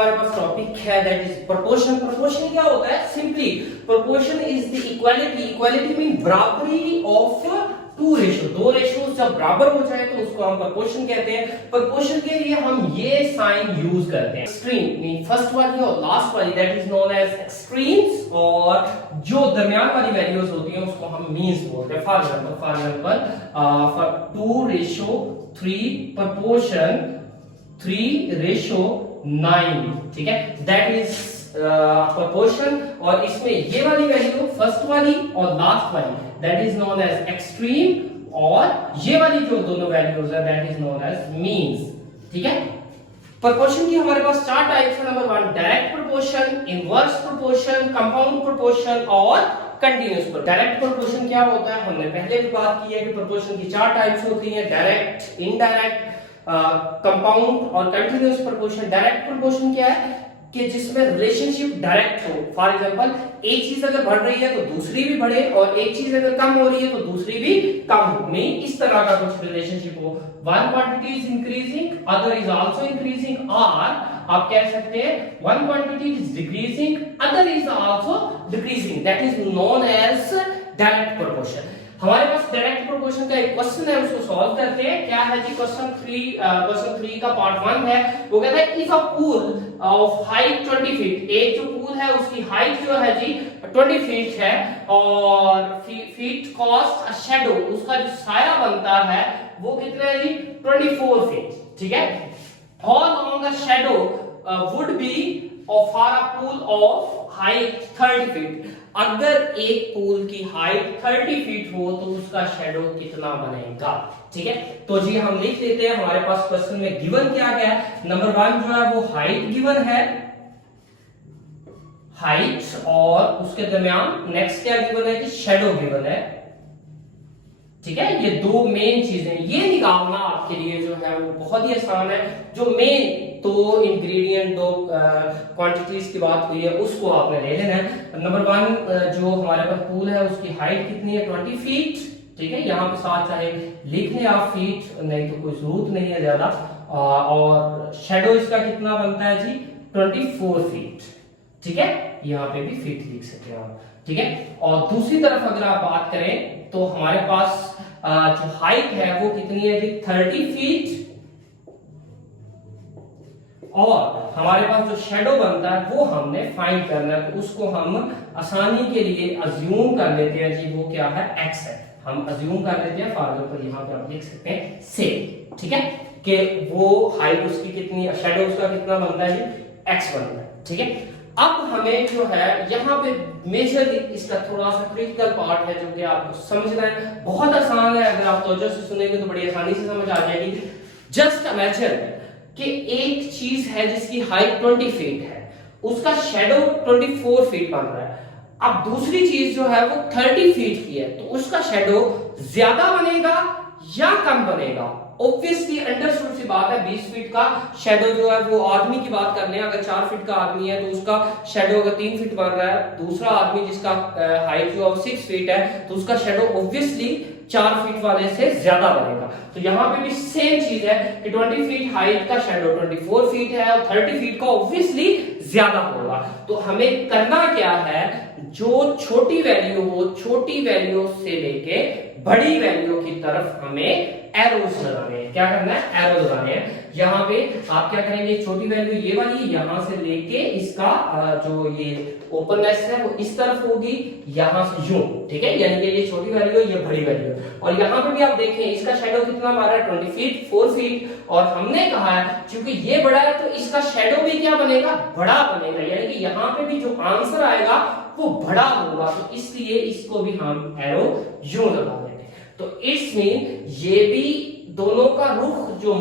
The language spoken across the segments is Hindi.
हमारे पास टॉपिक है दैट इज प्रोपोर्शन। प्रोपोर्शन क्या होता है? Simply proportion is the equality. Equality mean बराबरी ऑफ टू रेशियो। दो रेशियो जब बराबर हो जाए तो उसको हम प्रोपोर्शन कहते हैं। प्रोपोर्शन के लिए हम ये साइन यूज करते हैं। एक्सट्रीम मीन फर्स्ट वाली और लास्ट वाली that is known as extremes, और जो दरमियान वाली वैल्यूज होती हैं उसको हम मीन्स बोलते हैं। फॉर एग्जांपल फॉर 2:3 प्रोपोर्शन 3:9, ठीक है, दैट इज प्रोपोर्शन। और इसमें ये वाली वैल्यू फर्स्ट वाली और लास्ट वाली that is known as extreme, और ये वाली जो दोनों वैल्यूज है that is known as means, ठीक है। प्रोपोर्शन की हमारे पास चार टाइप्स है। Number 1 direct proportion, inverse proportion, compound proportion और कंटीन्यूअस प्रोपोर्शन। डायरेक्ट प्रोपोर्शन क्या होता है? हमने पहले भी बात की है कि प्रोपोर्शन की चार टाइप्स होती हैं, डायरेक्ट, इनडायरेक्ट, कंपाउंड और कंटीन्यूअस प्रोपोर्शन। डायरेक्ट प्रोपोर्शन क्या है कि जिसमें रिलेशनशिप डायरेक्ट हो। फॉर एग्जांपल एक चीज अगर बढ़ रही है तो दूसरी भी बढ़े, और एक चीज अगर कम हो रही है तो दूसरी भी कम हो, नहीं इस तरह का कुछ रिलेशनशिप हो। One quantity is increasing, other is also increasing, और आप कह सकते हैं one quantity is decreasing, other is also decreasing, that is known as direct proportion. हमारे पास डायरेक्ट प्रोपोर्शन का एक क्वेश्चन है, उसको सॉल्व करते हैं। क्या है जी? क्वेश्चन 3 का पार्ट 1 है। वो कहता है if a pool of height 20 feet, एक जो पूल है उसकी हाइट जो है जी 20 फीट है, और फीट कॉस्ट अ शैडो, उसका जो साया बनता है वो कितना है जी? 24 फीट, ठीक है। How long a shadow would be for a pool of height 30 feet. अगर एक पूल की हाइट 30 फीट हो तो उसका शैडो कितना बनेगा, ठीक है। तो जी हम लिख लेते हैं, हमारे पास क्वेश्चन में गिवन क्या क्या है। नंबर 1 जो है वो हाइट गिवन है, हाइट, और उसके दरमियान नेक्स्ट क्या गिवन है कि शैडो गिवन है, ठीक है। ये दो मेन चीजें, ये निकालना आपके लिए जो है वो बहुत ही आसान है। जो मेन तो इंग्रेडिएंट, दो क्वांटिटीज की बात हुई है उसको आपने ले लेना है। नंबर 1 जो हमारे पास पूल है उसकी हाइट कितनी है? 20 फीट, ठीक है। यहाँ पे साथ चाहे लिख लें आप फीट, नहीं तो कोई जरूरत नहीं है ज्यादा। और शैडो इसका कितना बनता है जी? 24 फीट, ठीक है। यहाँ पे भी फीट लिख सकते हैं आप, ठीक है। और दूसरी तरफ अगर आप बात करें तो हमारे पास जो हाइट है वो कितनी है जी? 30 फीट, और हमारे पास जो शैडो बनता है वो हमने फाइंड करना है। तो उसको हम आसानी के लिए अज्यूम कर लेते हैं जी, वो क्या है? x है। हम अज्यूम कर लेते हैं, फॉर एग्जांपल यहाँ पे आप लिख सकते हैं से, ठीक है, कि वो हाइट उसकी कितनी, शैडो उसका कितना बनता है जी? x बनता है, ठीक है। अब हमें जो है यहाँ पे मेजर इसका थोड़ा सा क्रिटिकल पार्ट है जो कि आपको समझना है। बहुत आसान है, अगर आप तवज्जो से सुनेंगे तो बड़ी आसानी से समझ आ जाएगी। जस्ट इमेजिन कि एक चीज है जिसकी हाइट 20 फीट है, उसका शैडो 24 फीट बन रहा है। अब दूसरी चीज जो है वो 30 फीट की है, तो उसका शैडो ज्यादा बनेगा या कम बनेगा? ऑब्वियसली अंडरस्टूड सी बात है, 20 फीट का शैडो जो है वो आदमी की बात कर रहे हैं। अगर 4 फीट का आदमी है तो उसका शैडो अगर 3 फीट बन रहा है, दूसरा आदमी जिसका हाइट जो है 6 फीट है तो उसका शैडो ऑब्वियसली 4 फीट वाले से ज्यादा बनेगा। तो यहाँ पे भी सेम चीज है कि 20 फीट हाइट का शैडो 24 फीट है, और 30 फीट का ऑब्वियसली ज्यादा होगा। तो हमें करना क्या है? जो छोटी वैल्यू हो, छोटी वैल्यू से लेके बड़ी वैल्यू की तरफ हमें एरोस लगाने हैं। क्या करना है? एरो लगाने हैं। यहाँ पे आप क्या करेंगे? छोटी वैल्यू ये वाली यहाँ से लेके इसका जो ये ओपननेस है वो इस तरफ होगी, यहाँ से यूं, ठीक है। यानी कि ये छोटी वैल्यू, ये बड़ी वैल्यू। और यहाँ पे भी आप देखें इसका शैडो कितना मारा है? 20 फीट, 4 फीट, और हमने कहा है क्योंकि ये बड़ा है तो इसका शैडो भी क्या बनेगा? बड़ा बनेगा। यानी कि यहाँ पे भी जो आंसर आएगा वो बड़ा होगा, तो इसलिए इसको भी हम एरो यूं लगा देंगे। तो इट्स मीन ये भी दोनों का रुख जो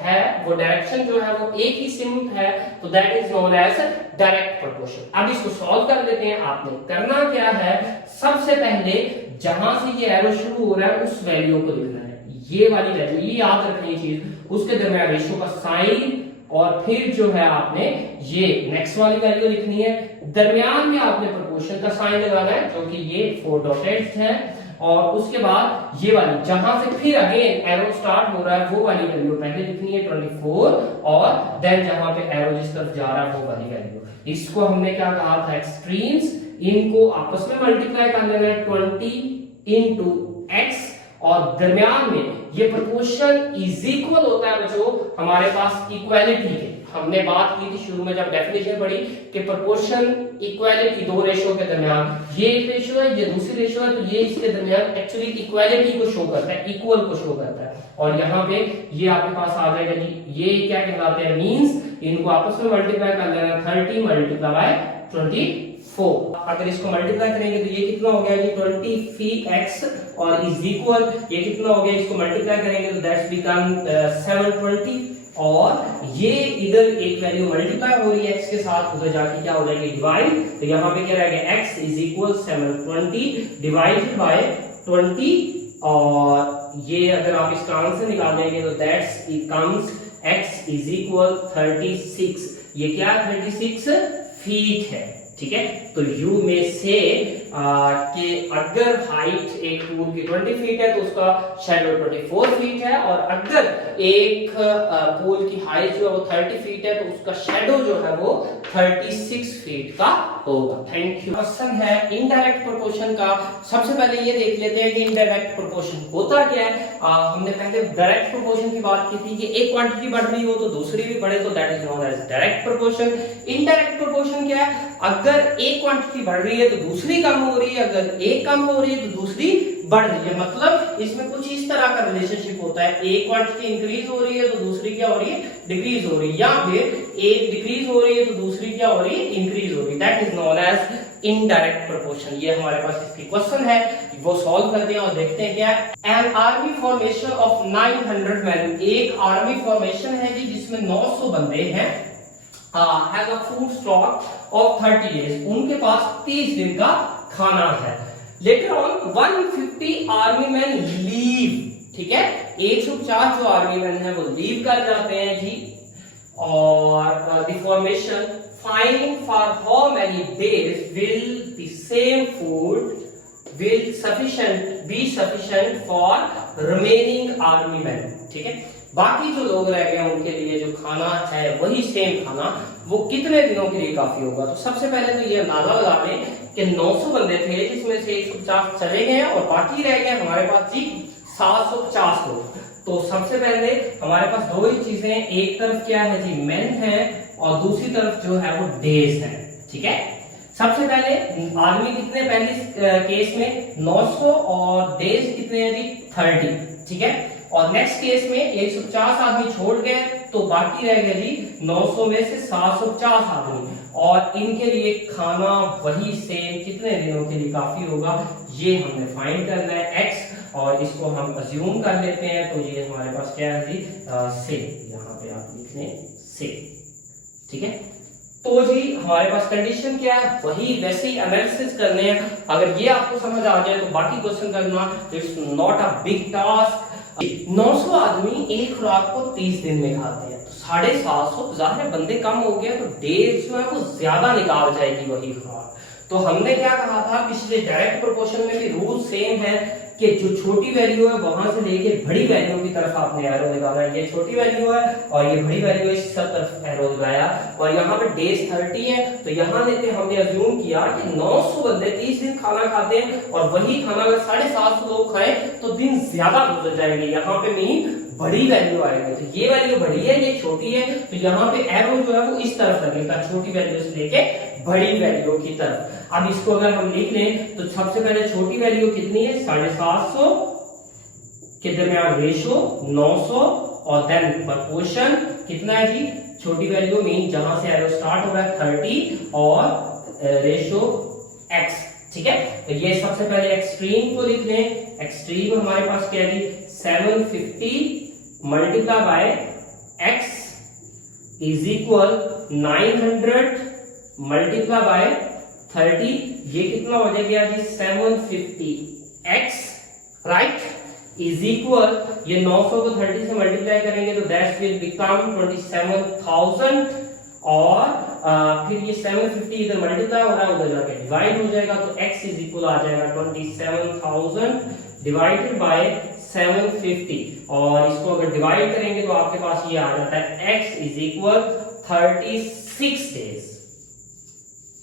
है वो डायरेक्शन जो है वो एक ही सिम है, तो that is known as direct proportion. अब इसको सॉल्व कर लेते हैं। आपने करना क्या है? सबसे पहले जहां से ये एरो शुरू हो रहा है उस वैल्यू को लिखना है, ये वाली वैल्यू, ये याद रखनी चीज। उसके दरमियान रेशियो का साइन, और फिर जो है आपने ये नेक्स्ट वाली वैल्यू लिखनी है। दरमियान में आपने प्रोपोर्शन का साइन लगाना है, जो कि ये 4 डॉटेड है। और उसके बाद ये वाली जहां से फिर अगेन एरो स्टार्ट हो रहा है वो वाली वैल्यू पहले लिखनी है 24, और देन जहां पे एरो जिस तरफ जा रहा है वो वाली वैल्यू। इसको हमने क्या कहा था, एक्सट्रीम्स, इनको आपस में मल्टीप्लाई कर लेना है 20 इंटू एक्स, और दरमियान में ये प्रोपोर्शन इज इक्वल होता है बच्चों हमारे पास इक्वालिटी के। हमने बात की थी शुरू में जब डेफिनेशन पढ़ी कि प्रोपोर्शन इक्वालिटी दो रेशियो के दरमियान, ये एक रेशियो है ये दूसरी रेशियो है, तो ये इसके दरमियान एक्चुअली इक्वालिटी को शो करता है, इक्वल को शो करता है। और यहाँ पे ये आपके पास आ जाएगा जी, ये क्या कहलाते हैं, मींस इनको आपस में मल्टीप्लाई कर लेना, 30 मल्टीप्लाई बाय 24। अगर इसको मल्टीप्लाई करेंगे तो ये कितना हो गया जी 20x, और इज इक्वल ये कितना हो गया, इसको मल्टीप्लाई करेंगे तो दैट्स बिकम 720, और ये इधर एक वैल्यू मल्टीप्लाई हो रही है x के साथ, उधर जाके क्या हो जाएगी डिवाइड, तो यहाँ पे क्या रहेगा x is equal 720 divided by 20, और ये अगर आप इसका आंसर निकालेंगे तो that's it comes x is equal 36। ये क्या 36 फीट है, ठीक है। तो यू में से कि अगर हाइट एक पूल की 20 फीट है तो उसका शैडो 24 फीट है, और अगर एक पूल की हाइट जो है वो 30 फीट है तो उसका शैडो जो है वो 36 फीट का होगा। Thank you. क्वेश्चन है इनडायरेक्ट प्रोपोर्शन का। सबसे पहले ये देख लेते हैं कि इनडायरेक्ट प्रोपोर्शन होता क्या है। हमने पहले डायरेक्ट प्रोपोर्शन की बात की थी कि एक क्वांटिटी बढ़ रही हो तो दूसरी भी बढ़े, तो that is known as direct proportion. Indirect proportion क्या है, अगर एक क्वांटिटी बढ़ रही है तो दूसरी कम हो रही है, अगर एक कम हो रही है तो दूसरी बढ़ रही है। मतलब इसमें कुछ इस तरह का रिलेशनशिप होता है, एक क्वांटिटी इंक्रीज हो रही है तो दूसरी क्या हो रही है, डिक्रीज हो रही है, या फिर एक डिक्रीज हो रही है तो दूसरी क्या हो रही है, इंक्रीज हो रही है। That is known as indirect proportion. ये हमारे पास इसकी क्वेश्चन है, वो सॉल्व करते हैं और देखते हैं क्या है। An army formation of 900 man, एक आर्मी फॉर्मेशन है जी जिसमें 900 बंदे हैं, has a food stock of 30 days, उनके पास 30 दिन का खाना है। Later on 150 army man leave, ठीक है, 150 जो आर्मी मैन है वो लीव कर जाते हैं जी, और the formation find for how many days will the same food will be sufficient for remaining army men, ठीक है। बाकी जो लोग रह गए उनके लिए जो खाना है वही सेम खाना वो कितने दिनों के लिए काफी होगा। तो सबसे पहले तो ये अंदाजा लगा लें कि 900 बंदे थे जिसमें से 150 चले गए और बाकी रह गए हमारे पास जी 750 लोग। तो सबसे पहले हमारे पास दो ही चीजें हैं, एक तरफ क्या है जी मेन है और दूसरी तरफ जो है वो डेज है, ठीक है। सबसे पहले आर्मी कितने, पहले केस में 900 और डेज कितने हैं जी 30, ठीक है। और नेक्स्ट केस में 150 आदमी छोड़ गए तो बाकी रह गए जी 900 में से 750 आदमी, और इनके लिए खाना वही सेम कितने दिनों के लिए काफी होगा, ये हमने फाइंड करना है x, और इसको हम अज्यूम कर लेते हैं। तो ये हमारे पास क्या है जी से, यहाँ पे आप लिख लें से, ठीक है। तो जी हमारे पास कंडीशन क्या है, वही वैसे ही एनालिसिस करने हैं। अगर ये आपको समझ आ जाए तो बाकी क्वेश्चन करना it's not a big task. 900 आदमी एक खुराक को 30 दिन में खाते हैं, तो 750 जाहिर बंदे कम हो गए तो डेज जो है वो ज्यादा निकाल जाएगी वही खुराक। तो हमने क्या कहा था पिछले डायरेक्ट प्रोपोर्शन में भी रूल सेम है कि जो छोटी वैल्यू है वहां से लेके बड़ी वैल्यू की तरफ आपने एरो लगाना है। ये छोटी वैल्यू है और ये बड़ी वैल्यू है, इस सब तरफ एरो लगाया, और यहाँ पे डेज 30 है तो यहाँ लेके हमने अज्यूम किया कि 900 बंदे 30 दिन खाना खाते हैं और वही खाना अगर 750 लोग खाएं तो दिन ज्यादा गुजर जाएंगे। यहाँ पे मीन बड़ी वैल्यू आएगी, तो ये वैल्यू बड़ी है ये छोटी है, तो यहाँ पे एरो जो है वो इस तरफ लगेगा, छोटी वैल्यू से लेके बड़ी वैल्यू की तरफ। अब इसको अगर हम लिख लें तो सबसे पहले छोटी वैल्यू कितनी है 750 के दरमियान रेशो 900, और देन प्रोपोर्शन कितना है जी, छोटी वैल्यू मीन जहां से एरो स्टार्ट हो रहा है 30 और रेशो x, ठीक है। तो ये सबसे पहले एक्सट्रीम को लिख लें। एक्सट्रीम हमारे पास क्या है जी 750 multiply by x is equal 900 multiply by 30, ये कितना हो जाएगा जी 750x, राइट, इज इक्वल ये 900 को 30 से मल्टीप्लाई करेंगे तो दैट विल बिकम 27,000, और फिर ये 750 इधर मल्टीप्लाई हो रहा है, उधर जाके डिवाइड हो जाएगा, तो x इज इक्वल आ जाएगा 27,000 डिवाइडेड बाय 750, और इसको अगर डिवाइड करेंगे तो आपके पास ये आ जाता है x is equal 36 days,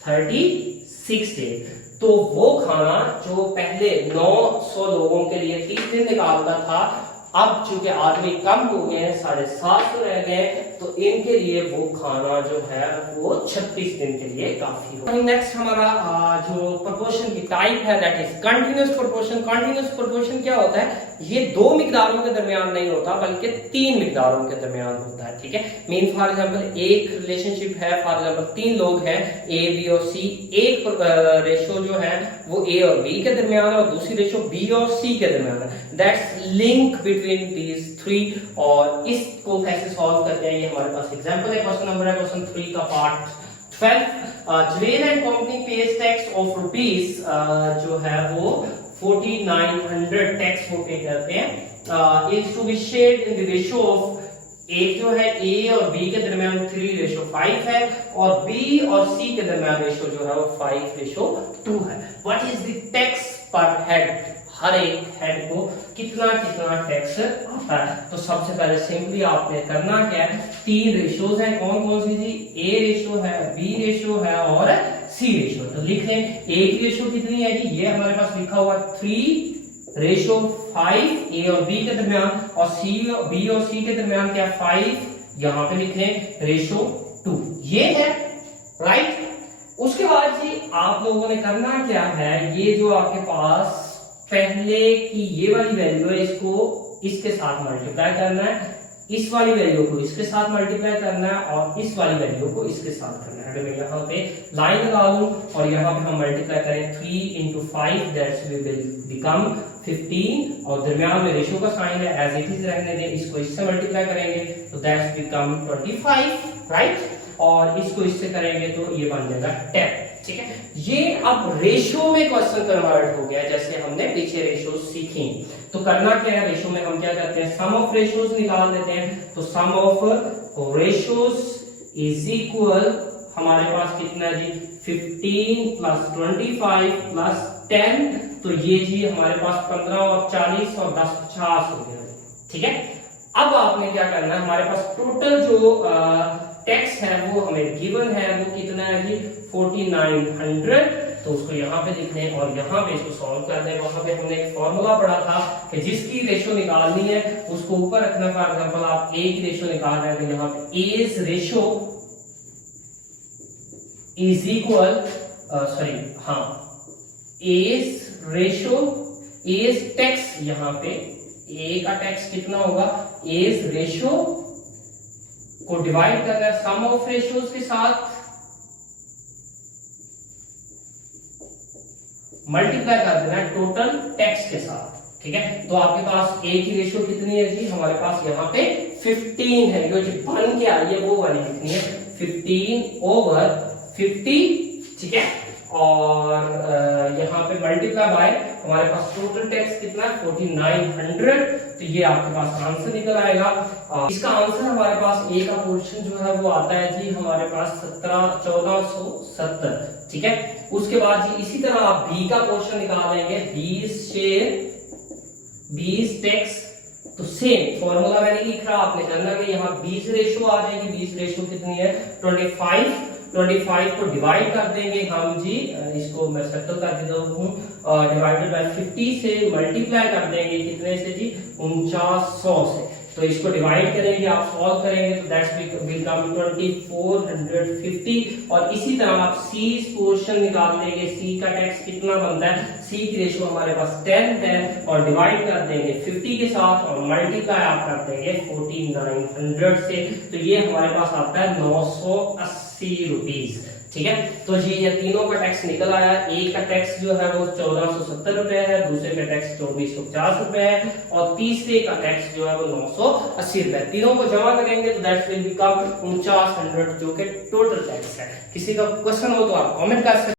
36 days. तो वो खाना जो पहले 900 लोगों के लिए 30 दिन निकालता था, अब चूंकि आदमी कम हो गए हैं, 750 रह गए, तो इनके लिए वो खाना जो है वो 36 दिन के लिए काफी हो। नेक्स्ट हमारा जो प्रोपोर्शन की टाइप है that is continuous proportion. Continuous proportion क्या होता है, ये दो मिकदारों के दरमियान नहीं होता बल्कि तीन मिकदारों के दरमियान होता है, ठीक है। मीन फॉर एग्जांपल एक रिलेशनशिप है, फॉर एग्जांपल तीन लोग हैं ए बी और सी, एक रेशो जो है वो ए और बी के दरमियान है और दूसरी रेशो बी और सी के दरमियान है, that's link between these three. और इसको कैसे सॉल्व करते हैं, ये हमारे पास एग्जांपल है, क्वेश्चन नंबर है क्वेश्चन 3 का part 12। Jewel and company pays tax of rupees जो है वो 4900 टैक्स वो पे करते हैं, is to be shared in the ratio of, एक जो है ए और बी के दरमियान 3:5 है और बी और सी के दरमियान रेशो जो है वो 5:2 है। व्हाट इज द टैक्स पर हेड, हर एक हेड को कितना कितना टैक्स आता है। तो सबसे पहले सिंपली आपने करना क्या है, तीन रेशोज हैं, कौन कौन सी जी, ए रेशो है, बी रेशो है और सी रेशो। तो लिख लें ए की रेशो कितनी है जी, ये हमारे पास लिखा हुआ 3:5 ए और बी के दरमियान, और सी बी और सी के दरमियान क्या 5, यहां पे लिख लें रेशो 2, ये है राइट। उसके बाद जी आप लोगों ने करना क्या है, ये जो आपके पास पहले की ये वाली वैल्यू है, इसको इसके साथ मल्टीप्लाई करना है, इस वाली वैल्यू को इसके साथ मल्टीप्लाई करना है और इस वाली वैल्यू को इसके साथ करना है। अगर मैं यहाँ पे लाइन लगा लूं और यहाँ पे हम मल्टीप्लाई करें 3 into 5 दैट्स विल बिकम 15, और दरमियान में रेशो का साइन है एज इट इज रहने दें, इसको इससे मल्टीप्लाई करेंगे तो दैट्स बिकम 25 राइट, और इसको इससे करेंगे तो ये बन जाएगा 10, ठीक है। ये अब रेशो में क्वेश्चन कन्वर्ट हो गया, जैसे हमने पीछे रेशो सीखी। तो करना क्या है, रेशो में हम क्या करते हैं, सम ऑफ रेशोज निकाल देते हैं। तो सम ऑफ रेशोज इज इक्वल, हमारे पास कितना जी 15 प्लस 25 प्लस 10, तो ये जी हमारे पास 15 और 40 और 10 50 हो गया, ठीक है। अब आपने क्या करना है, हमारे पास टोटल जो टैक्स है वो हमें गिवन है, वो कितना है जी 4900, तो उसको यहाँ पे लिख लें और यहाँ पे इसको सॉल्व कर दें। वहां पे हमने एक फॉर्मूला पढ़ा था कि जिसकी रेशो निकालनी है उसको ऊपर रखना। फॉर एग्जांपल आप ए की रेशो निकाल रहे हैं तो यहाँ पे A's ratio is equal A's ratio, A's tax, यहाँ पे ए का टैक्स कितना होगा, एज रेशो को डिवाइड करना है सम ऑफ रेशोज के साथ, मल्टीप्लाई कर देना है टोटल टैक्स के साथ, ठीक है। तो आपके पास ए की रेशो कितनी है जी, हमारे पास यहाँ पे 15 है, जो बन के आई है वो वाली कितनी है 15/50, ठीक है। और यहाँ पे मल्टीप्लाई बाय हमारे पास टोटल टैक्स कितना है 4900, तो ये आपके पास आंसर निकल आएगा। इसका आंसर हमारे पास ए का पोर्शन जो है वो आता है जी हमारे पास 1470, ठीक है। उसके बाद जी इसी तरह आप बी का पोर्शन निकालेंगे, 20 शेयर 20 टैक्स, तो सेम फॉर्मूला मैंने लिख रहा, आपने करना कि यहाँ 20 रेशो आ जाएगी, 20 रेशो कितनी है 25 को डिवाइड कर देंगे हम जी, इसको मैं सर्कल कर देता हूँ, डिवाइडेड बाय 50 से मल्टीप्लाई कर देंगे कितने से जी 4900 से, तो इसको डिवाइड करेंगे, आप सॉल्व करेंगे तो दैट्स विल कम 2450। और इसी तरह आप सी पोर्शन निकाल देंगे, सी का टैक्स कितना बनता है, सी की रेशो हमारे पास 10 है और डिवाइड कर देंगे 50 के साथ और मल्टीप्लाई आप कर देंगे 4900 से, तो ये हमारे पास आता है 980 रुपीज, ठीक है। तो जी ये तीनों का टैक्स निकल आया, एक का टैक्स जो है वो 1470 रुपए है, दूसरे का टैक्स 2450 रुपए है और तीसरे का टैक्स जो है वो 980 रुपए। तीनों को जमा करेंगे तो दैट विल बिकम 4900, जो कि टोटल टैक्स है। किसी का क्वेश्चन हो तो आप कमेंट कर सकते हैं।